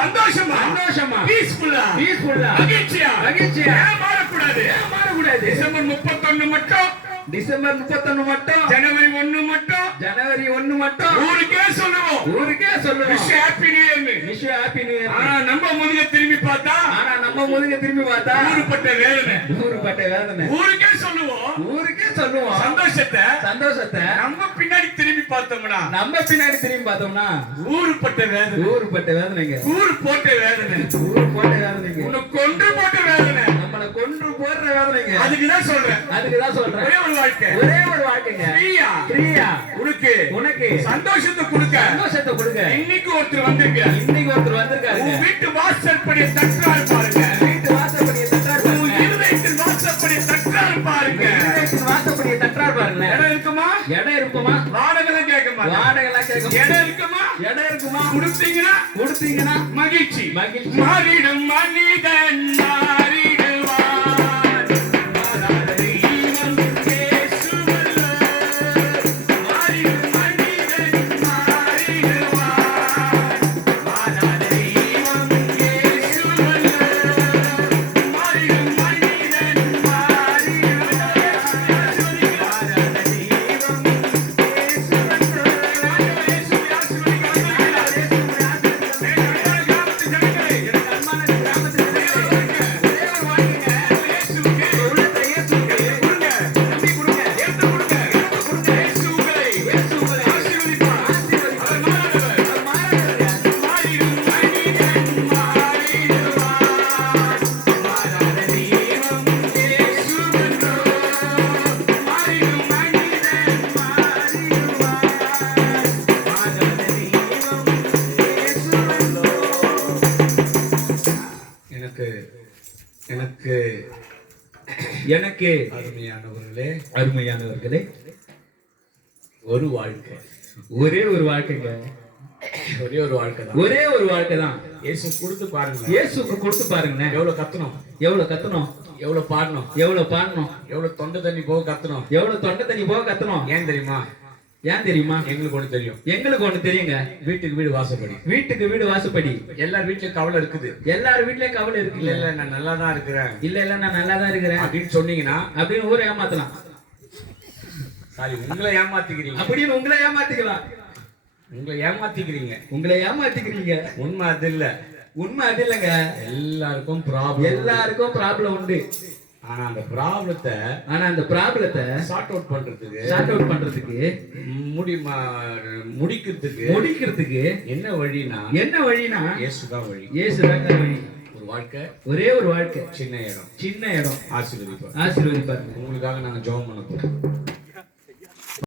சந்தோஷமா பீஸ்ஃபுல்லா மகிழ்ச்சியா ஏன் மாறக்கூடாது டிசம்பர் 31 மட்டும் ஜனவரி 1 மட்டும் ஊருக்கே சொல்லுவோம் விஷ் ஹாப்பி நியூ இயர். ஆனா நம்ம முதுக திரும்பி பார்த்தா ஊருப்பட்ட வேதனை ஊருக்கே சொல்லுவோம் சந்தோஷத்தை நம்ம பின்னாடி திரும்பி பார்த்தோம்னா ஊருப்பட்ட வேதனைங்க ஊர் போட்ட வேதனை உன்னை கொன்று போட்ட வேதனை நம்மளை கொன்று போடுற வேதனைங்க அதுக்குதான் சொல்றேன் ஒரே ஒரு வாழ்க்கைங்க ஃப்ரீயா உனக்கு சந்தோஷத்தை கொடுக்க இன்னைக்கு ஒருத்தர் வந்திருக்காரு உன் வீட்டு வாசற்படியை தட்டுறாரு பாருங்க உன் இருதயத்தின் வாசற்படியை தட்டுறாரு பாருங்க இடம் இருக்குமா வாடகைலாம் கேட்க இடம் இருக்குமா கொடுத்தீங்கன்னா மகிழ்ச்சி மாறிடும் மனிதன் எனக்கு அருமையானவர்களே ஒரு வாழ்க்கை ஒரே ஒரு வாழ்க்கைங்க ஒரே ஒரு வாழ்க்கை தான் இயேசுக்கு கொடுத்து பாருங்க எவ்வளவு கத்தணும் எவ்வளவு பாடணும் எவ்வளவு தொண்டை தண்ணி போக கத்தணும் ஏன் தெரியுமா எங்களுக்கு ஒண்ணு தெரியுங்க வீட்டுக்கு வீடு வாசப்படி எல்லார் வீட்லயும் கவலை இருக்குது இல்ல நான் நல்லா தான் இருக்கிறேன் அப்படின்னு சொன்னீங்கன்னா அப்படின்னு ஊரை ஏமாத்தலாம் உங்களை ஏமாத்திக்கிறீங்க அப்படின்னு உங்களை ஏமாத்திக்கிறீங்க உண்மை அது இல்லங்க எல்லாருக்கும் ப்ராப்ளம் உண்டு. ஆனா அந்த ப்ராப்ளத்தை சார்ட் அவுட் பண்றதுக்கு முடிக்கிறதுக்கு என்ன வழினா இயேசுதான் வழி. ஒரே ஒரு வாழ்க்கை சின்ன இடம் ஆசீர்வதிப்பார். உங்களுக்காக நாங்க ஜெபம் பண்ண போறோம்.